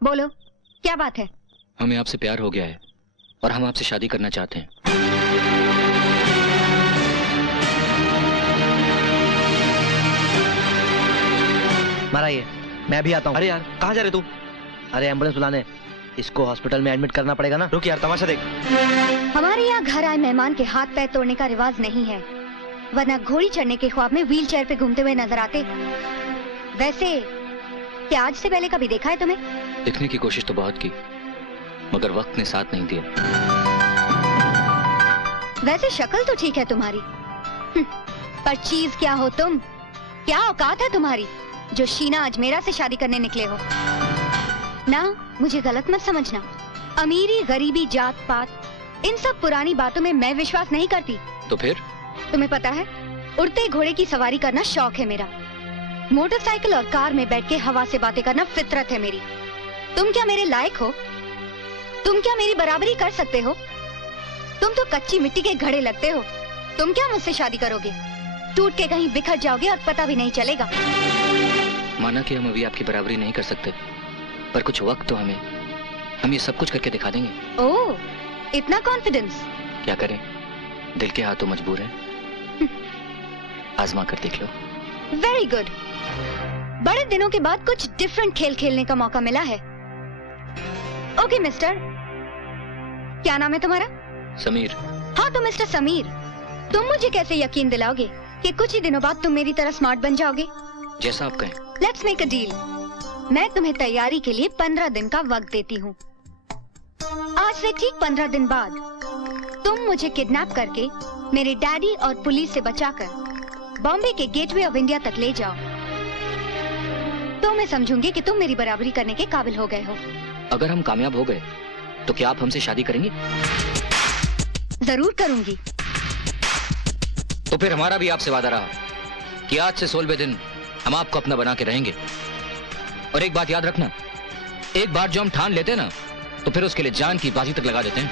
बोलो, क्या बात है? हमें आपसे प्यार हो गया है और हम आपसे शादी करना चाहते हैं। मारा ये, मैं भी आता हूँ। अरे यार, कहाँ जा रहे तू? अरे एम्बुलेंस बुलाने, इसको हॉस्पिटल में एडमिट करना पड़ेगा ना। रुक यार, तमाशा देख। हमारे यहाँ घर आए मेहमान के हाथ पैर तोड़ने का रिवाज नहीं है, वरना घोड़ी चढ़ने के ख्वाब में व्हील चेयर पे घूमते हुए नजर आते। वैसे क्या आज से पहले कभी देखा है तुम्हें? दिखने की कोशिश तो बहुत की, मगर वक्त ने साथ नहीं दिया। वैसे शक्ल तो ठीक है तुम्हारी, पर चीज क्या हो तुम? क्या औकात है तुम्हारी जो शीना अजमेरा से शादी करने निकले हो? ना, मुझे गलत मत समझना। अमीरी, गरीबी, जात पात, इन सब पुरानी बातों में मैं विश्वास नहीं करती। तो फिर? तुम्हें पता है, उड़ते घोड़े की सवारी करना शौक है मेरा। मोटरसाइकिल और कार में बैठ के हवा से बातें करना फितरत है मेरी। तुम क्या मेरे लायक हो? तुम क्या मेरी बराबरी कर सकते हो? तुम तो कच्ची मिट्टी के घड़े लगते हो। तुम क्या मुझसे शादी करोगे? टूट के कहीं बिखर जाओगे और पता भी नहीं चलेगा। माना कि हम अभी आपकी बराबरी नहीं कर सकते, पर कुछ वक्त तो हम ये सब कुछ करके दिखा देंगे। ओह, इतना कॉन्फिडेंस? क्या करें, दिल के हाथों मजबूर है। आजमा कर देख लो। Very good. बड़े दिनों के बाद कुछ डिफरेंट खेल खेलने का मौका मिला है। ओके मिस्टर, क्या नाम है तुम्हारा? समीर। हाँ तो मिस्टर समीर, तुम मुझे कैसे यकीन दिलाओगे कि कुछ ही दिनों बाद तुम मेरी तरह स्मार्ट बन जाओगे? जैसा आप कहें। Let's make a deal. मैं तुम्हें तैयारी के लिए 15 दिन का वक्त देती हूँ। आज से ठीक 15 दिन बाद तुम मुझे किडनैप करके मेरे डैडी और पुलिस से बचाकर बॉम्बे के गेटवे ऑफ इंडिया तक ले जाओ, तो मैं समझूंगी कि तुम मेरी बराबरी करने के काबिल हो गए हो। अगर हम कामयाब हो गए तो क्या आप हमसे शादी करेंगी? जरूर करूंगी। तो फिर हमारा भी आपसे वादा रहा कि आज से 16वें दिन हम आपको अपना बना के रहेंगे। और एक बात याद रखना, एक बार जो हम ठान लेते हैं ना, तो फिर उसके लिए जान की बाजी तक लगा देते हैं।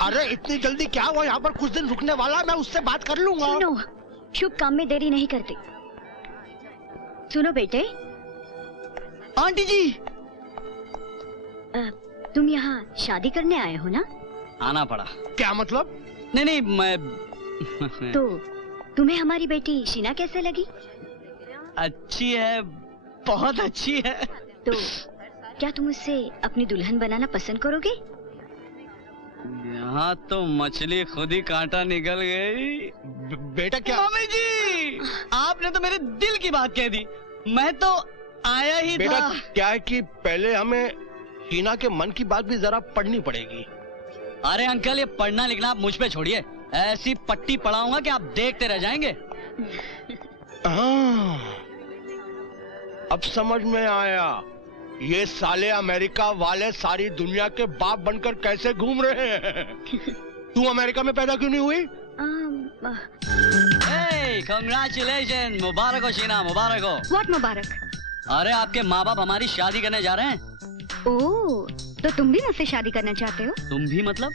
अरे इतनी जल्दी क्या? वो यहाँ पर कुछ दिन रुकने वाला, मैं उससे बात कर लूंगा। सुनो, शुभ काम में देरी नहीं करते। सुनो बेटे। आंटी जी, तुम यहाँ शादी करने आए हो ना? आना पड़ा। क्या मतलब? नहीं, मैं तो तुम्हें हमारी बेटी शीना कैसे लगी? अच्छी है, बहुत अच्छी है। तो क्या तुम उससे अपनी दुल्हन बनाना पसंद करोगे? यहाँ तो मछली खुद ही कांटा निकल गई। बेटा क्या? मम्मी जी, आपने तो मेरे दिल की बात कह दी। मैं तो आया ही बेटा था। क्या है कि पहले हमें शीना के मन की बात भी जरा पढ़नी पड़ेगी। अरे अंकल, ये पढ़ना लिखना आप मुझ पे छोड़िए। ऐसी पट्टी पढ़ाऊंगा कि आप देखते रह जाएंगे। हाँ, अब समझ में आया। ये साले अमेरिका वाले सारी दुनिया के बाप बनकर कैसे घूम रहे हैं। तू अमेरिका में पैदा क्यों नहीं हुई? कांग्रेचुलेशन, मुबारक हो शीना, मुबारक हो। व्हाट मुबारक? अरे आपके माँ बाप हमारी शादी करने जा रहे हैं। ओह, तो तुम भी मुझसे शादी करना चाहते हो? तुम भी मतलब?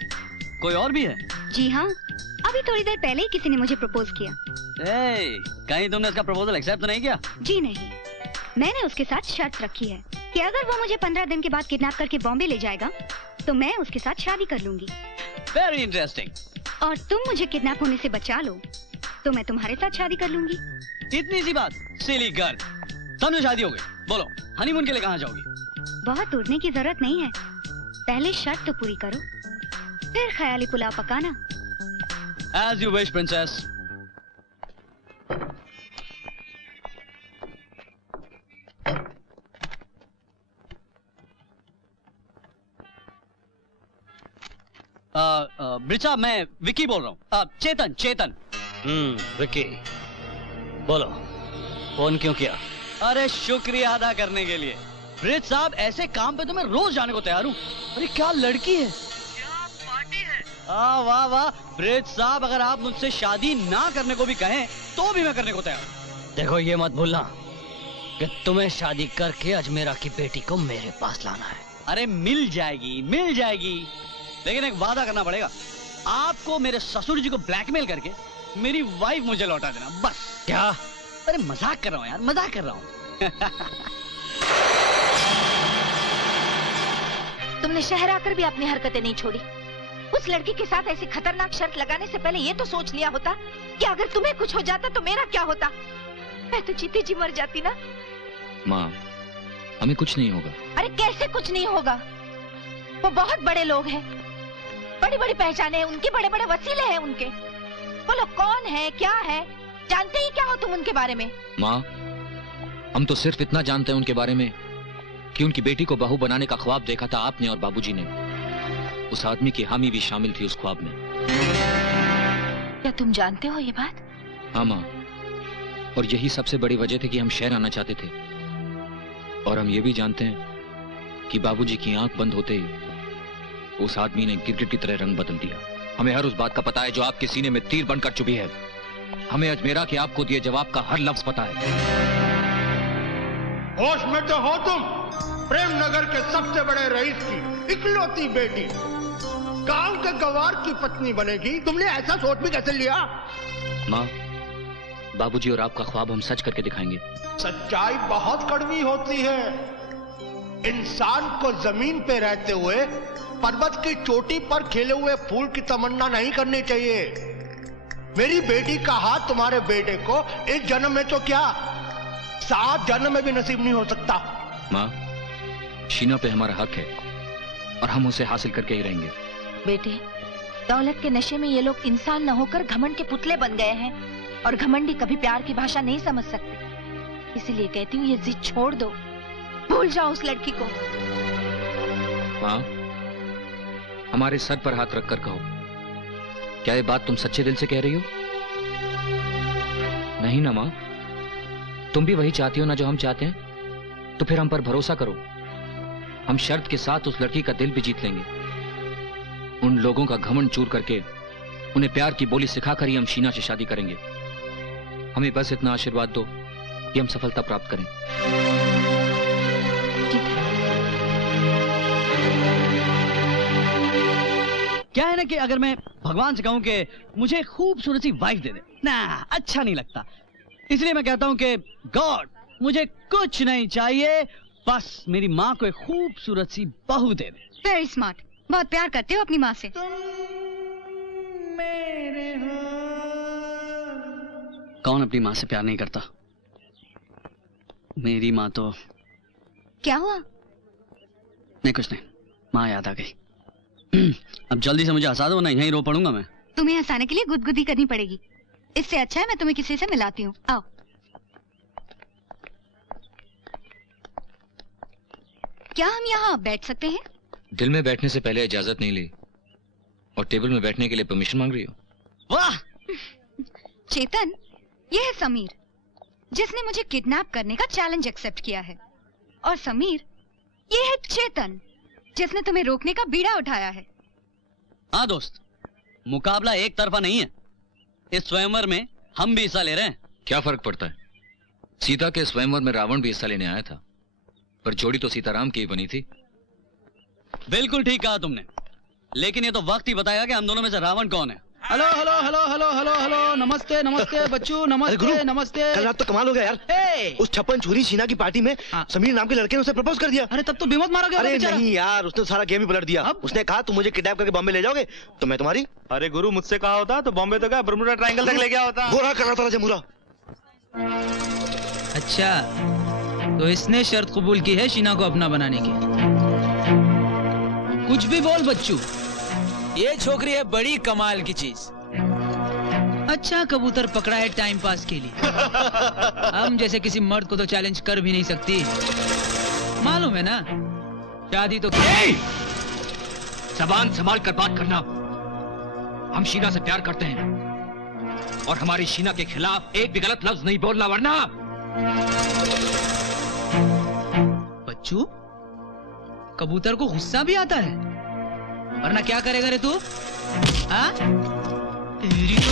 कोई और भी है? जी हाँ, अभी थोड़ी देर पहले ही किसी ने मुझे प्रपोज किया। कहीं तुमने इसका प्रपोजल एक्सेप्ट तो नहीं किया? जी नहीं, मैंने उसके साथ शर्त रखी है कि अगर वो मुझे 15 दिन के बाद किडनैप करके बॉम्बे ले जाएगा तो मैं उसके साथ शादी कर लूंगी। Very interesting. और तुम मुझे किडनैप होने से बचा लो तो मैं तुम्हारे साथ शादी कर लूंगी। इतनी सी बात? सिली गर्ल, समझो शादी हो गई। बोलो, हनीमून के लिए कहाँ जाओगी? बहुत उड़ने की जरूरत नहीं है, पहले शर्त तो पूरी करो, फिर ख्याली पुलाव पकाना। As you wish, princess. ब्रिचा, मैं विकी बोल रहा हूँ। चेतन। विकी, बोलो, फोन क्यों किया? अरे शुक्रिया अदा करने के लिए। ब्रिज साहब, ऐसे काम पे तो मैं रोज जाने को तैयार हूँ। अरे क्या लड़की है, क्या पार्टी है। वाह वाह। ब्रिज साहब, अगर आप मुझसे शादी ना करने को भी कहें तो भी मैं करने को तैयार हूँ। देखो, ये मत भूलना कि तुम्हें शादी करके अजमेरा की बेटी को मेरे पास लाना है। अरे मिल जाएगी, लेकिन एक वादा करना पड़ेगा। आपको मेरे ससुर जी को ब्लैकमेल करके मेरी वाइफ मुझे लौटा देना, बस। क्या? अरे मजाक कर रहा हूँ यार, मजाक कर रहा हूँ। तुमने शहर आकर भी अपनी हरकतें नहीं छोड़ी। उस लड़की के साथ ऐसी खतरनाक शर्त लगाने से पहले ये तो सोच लिया होता कि अगर तुम्हें कुछ हो जाता तो मेरा क्या होता। मैं तो जीती जी मर जाती ना। माँ, हमें कुछ नहीं होगा। अरे कैसे कुछ नहीं होगा? वो बहुत बड़े लोग हैं, बड़ी बड़ी पहचाने हैं उनकी, बड़े बड़े वसीले हैं उनके। वो लोग कौन है, क्या है, जानते ही क्या हो तुम उनके बारे में? माँ, हम तो सिर्फ इतना जानते हैं उनके बारे में कि उनकी बेटी को बहू बनाने का ख्वाब देखा था आपने और बाबूजी ने। उस आदमी की हामी भी शामिल थी उस ख्वाब में। क्या तुम जानते हो ये बात? हाँ माँ, और यही सबसे बड़ी वजह थी कि हम शहर आना चाहते थे। और हम ये भी जानते हैं कि बाबूजी की आंख बंद होते ही उस आदमी ने गिरगिट की तरह रंग बदल दिया। हमें हर उस बात का पता है जो आपके सीने में तीर बनकर चुभी है। हमें अजमेरा के आपको दिए जवाब का हर लफ्ज पता है। होश में तो हो तुम? प्रेमनगर के सबसे बड़े रईस की इकलौती बेटी गांव के गवार की पत्नी बनेगी, तुमने ऐसा सोच भी कैसे लिया? माँ, बाबूजी और आपका ख्वाब हम सच करके दिखाएंगे। सच्चाई बहुत कड़वी होती है। इंसान को जमीन पे रहते हुए पर्वत की चोटी पर खिले हुए फूल की तमन्ना नहीं करनी चाहिए। मेरी बेटी का हाथ तुम्हारे बेटे को एक जन्म में तो क्या 7 जन्म में भी नसीब नहीं हो सकता। माँ, शीना पे हमारा हक है और हम उसे हासिल करके ही रहेंगे। बेटे, दौलत के नशे में ये लोग इंसान न होकर घमंड के पुतले बन गए हैं, और घमंडी कभी प्यार की भाषा नहीं समझ सकते। इसीलिए कहती हूँ ये जिद छोड़ दो, भूल जाओ उस लड़की को। माँ, हमारे सर पर हाथ रखकर कहो, क्या ये बात तुम सच्चे दिल से कह रही हो? नहीं ना माँ, तुम भी वही चाहती हो ना जो हम चाहते हैं। तो फिर हम पर भरोसा करो, हम शर्त के साथ उस लड़की का दिल भी जीत लेंगे। उन लोगों का घमंड चूर करके उन्हें प्यार की बोली सिखाकर ही हम शीना से शादी करेंगे। हमें बस इतना आशीर्वाद दो कि हम सफलता प्राप्त करें। क्या है ना कि अगर मैं भगवान से कहूं कि मुझे खूबसूरत सी वाइफ दे दे ना, अच्छा नहीं लगता। इसलिए मैं कहता हूं कि गॉड मुझे कुछ नहीं चाहिए, बस मेरी माँ को एक खूबसूरत सी बहू दे दे। वेरी स्मार्ट, बहुत प्यार करते हो अपनी माँ से। कौन अपनी माँ से प्यार नहीं करता? मेरी माँ तो। क्या हुआ? नहीं कुछ नहीं, माँ याद आ गई। अब जल्दी से मुझे हंसा दो ना, यहीं रो पड़ूंगा मैं। तुम्हें हंसाने के लिए गुदगुदी करनी पड़ेगी। इससे अच्छा है मैं तुम्हें किसी से मिलाती हूँ। आओ। क्या हम यहाँ बैठ सकते हैं? दिल में बैठने से पहले इजाजत नहीं ली और टेबल में बैठने के लिए परमिशन मांग रही हो? वाह! चेतन, ये है समीर, जिसने मुझे किडनैप करने का चैलेंज एक्सेप्ट किया है। और समीर, ये है चेतन, जिसने तुम्हें रोकने का बीड़ा उठाया है। हाँ दोस्त, मुकाबला एक तरफा नहीं है। इस स्वयंवर में हम भी हिस्सा ले रहे हैं। क्या फर्क पड़ता है? सीता के स्वयंवर में रावण भी हिस्सा लेने आया था, पर जोड़ी तो सीताराम की ही बनी थी। बिल्कुल ठीक कहा तुमने, लेकिन ये तो वक्त ही बताएगा कि हम दोनों में से रावण कौन है। Hello hello hello hello hello hello, नमस्ते नमस्ते बच्चू, नमस्ते नमस्ते। कल रात तो कमाल हो गया यार। उस छप्पन छुरी शीना की पार्टी में समीर नाम के लड़के ने उसे प्रपोज कर दिया। अरे तब तो बेमौत मारा गया। अरे नहीं यार, उसने सारा गेम ही पलट दिया। उसने कहा तुम मुझे किडनैप करके बॉम्बे ले जाओगे तो मैं तुम्हारी। अरे गुरु, मुझसे कहा होता तो बॉम्बे तो क्या बर्मुडा ट्रायंगल तक ले गया होता। गोरा कर रहा था जमुरा। अच्छा, तो इसने शर्त कबूल की है शीना को अपना बनाने की। कुछ भी बोल बच्चू, ये छोकरी है बड़ी कमाल की चीज। अच्छा कबूतर पकड़ा है टाइम पास के लिए। हम जैसे किसी मर्द को तो चैलेंज कर भी नहीं सकती, मालूम है ना। शादी तो ज़बान संभाल कर बात करना। हम शीना से प्यार करते हैं और हमारी शीना के खिलाफ एक भी गलत लफ्ज नहीं बोलना, वरना। बच्चू, कबूतर को गुस्सा भी आता है, वरना क्या करेगा रे तू? हाँ? तेरी तो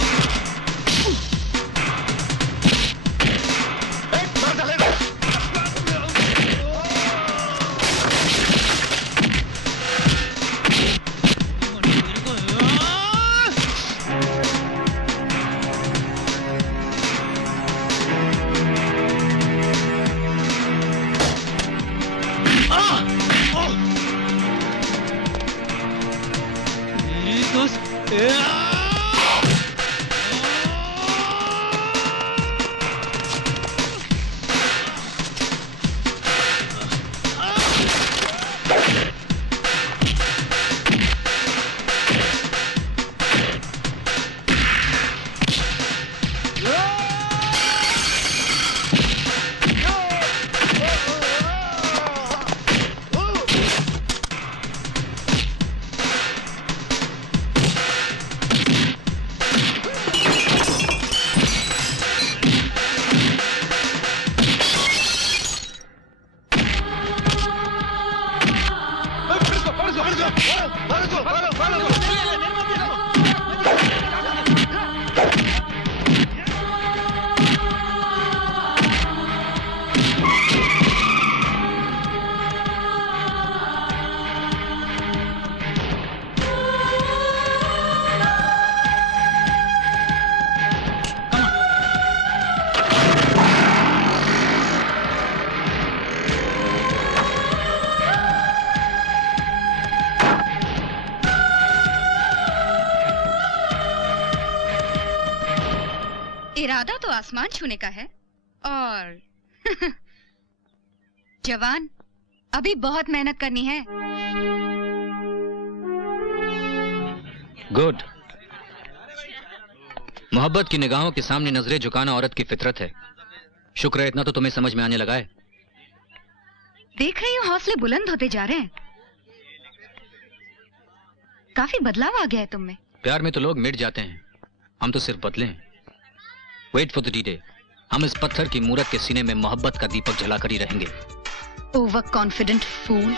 इरादा तो आसमान छूने का है और जवान अभी बहुत मेहनत करनी है। गुड। मोहब्बत की निगाहों के सामने नजरें झुकाना औरत की फितरत है। शुक्र है इतना तो तुम्हें समझ में आने लगा है। देख रही हूँ हौसले बुलंद होते जा रहे हैं। काफी बदलाव आ गया है तुम में। प्यार में तो लोग मिट जाते हैं, हम तो सिर्फ बदले हैं। वेट फॉर द डे, हम इस पत्थर की मूरत के सीने में मोहब्बत का दीपक जलाकर ही रहेंगे। ओवर कॉन्फिडेंट फूल।